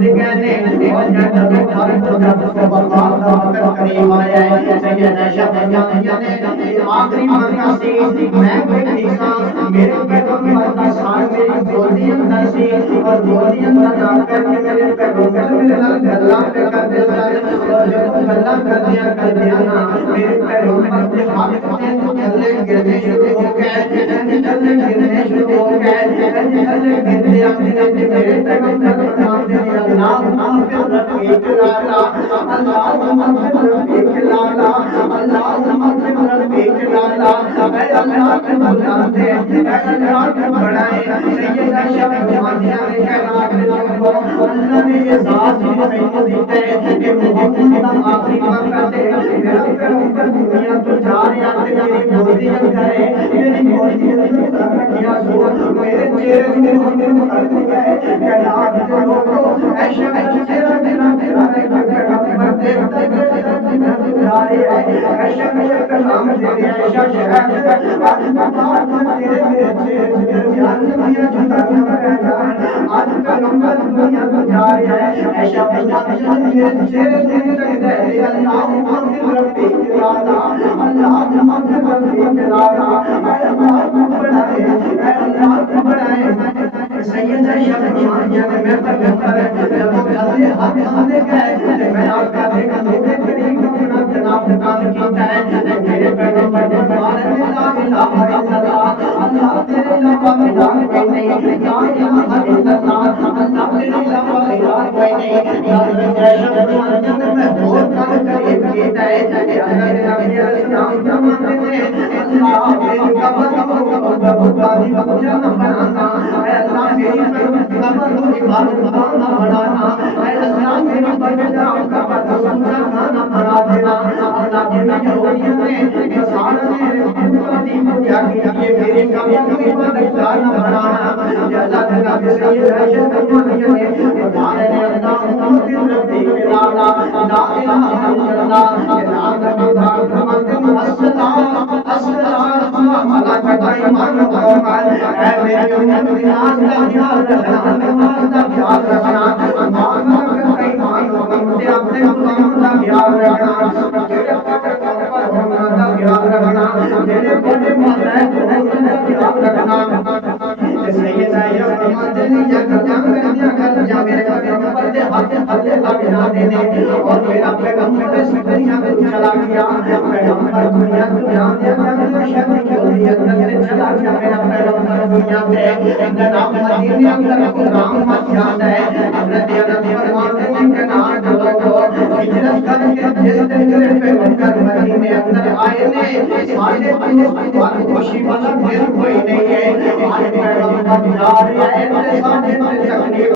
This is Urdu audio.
کہنے اور جب ہر جب وفات کا وقت قریب آیا ہے سیدہ شفیعہ نے آخری مرتبہ سی میں بیٹھی سا میرے پیغمبر کا سار میری گودی اندر سی اور گودی اندر جا کر کے میرے پیغمبر میرے نال گلا پہ کر دے سارے اور جب گلا کر دیا نا میرے پیغمبر کے ہاتھ سے تھلے گرنے شروع ہو گئے تھلے گرنے شروع ہو گئے تھلے گرنے اپنے میرے پیغمبر فرماتے ہیں اللہم اغفر رفیق لالا اللہم اغفر رفیق لالا اللہم اغفر رفیق لالا اے اللہ کے بلاتے اے اللہ کے بڑھائے سیدہ شفیعہ نے کہا اللہ نے یہ ذات ہمیں دی ہے کہ محمد کا آخری وقت ہے میرا پیغمبر دنیا تو جا رہا ہے میری گودی اندر ہے میری گودی اندر کیا سور میرے چہرے میں محمد مر گیا ہے کہنا لوگوں ایسا چہرہ میرا پیغمبر دیکھتے جا رہے ہیں ایسا میرا کلام دے رہے ہیں ایسا شہر آج بتا میرے چہرے دنیا جھوٹا آج پیغمبر دنیا کو جا رہے ہیں ایسا میرے چہرے دیکھ رہے اللہم اغفر رفیق لالا اللہم اغفر رفیق لالا اے اللہ کو بڑھائے اے اللہ کو بڑھائے سیدہ شفیعہ نے میں پیغمبر جب وہ گلے ہاتھ گئے میں آپ کا دیکھا میرے قریب اپنا جناب دکان کیتا ہے میرے پیغمبر نے فرمایا لا الہ الا اللہ اللہ تیرے علاوہ الہ کوئی نہیں لا الہ الا اللہ اللہ تیرے علاوہ الہ کوئی نہیں میں اور کام قریب کیتا ہے کہ اللہ نے نبی علیہ السلام فرماتے ہیں اللہ میری قبر کو بادی بچا نہ بنانا اے اللہ میری قبر کو عبادت گاہ نہ بنانا اے اللہ میری قبر کا سجدہ نہ بنا دینا اللہ کے یہودیوں نے نصارہ نے بادی کیا کہ میری قبر کو عبادت گاہ نہ بنانا یا اللہ کے نبی سیدہ شفیعہ نے بتایا ہے اللہ اغفر رفیق لالا لا الہ الا اللہ نام کا فرماتے ہیں السلام ملائکۃ ایمان محمد اے میری امت نماز کا خیال رکھنا نماز کا خیال رکھنا ملائکۃ ایمان محمد اپنے غلاموں کا خیال رکھنا میرے پیغمبر محمد کا خیال رکھنا میرے بڑے ملائک محمد کا خیال رکھنا سیدہ فرماتے ہیں یا جنگ کریا کر جا میرے پیغمبر کے ہاتھ ہلے لگا دینے اور میرا پیغمبر اس دنیا میں چلا گیا پیغمبر دنیا کو جان دیا شہر کی اندر چلا گیا میرا پیغمبر دنیا میں جناب مدینے اندر غلام مت جاتا ہے حضرت انس فرماتے ہیں کہ نام لوگوں ہجرت کر کے جس دن میرے پیغمبر مدینے اندر آئے نے سارے بات خوشی والا دن کوئی نہیں ہے آج پیغمبر جا رہے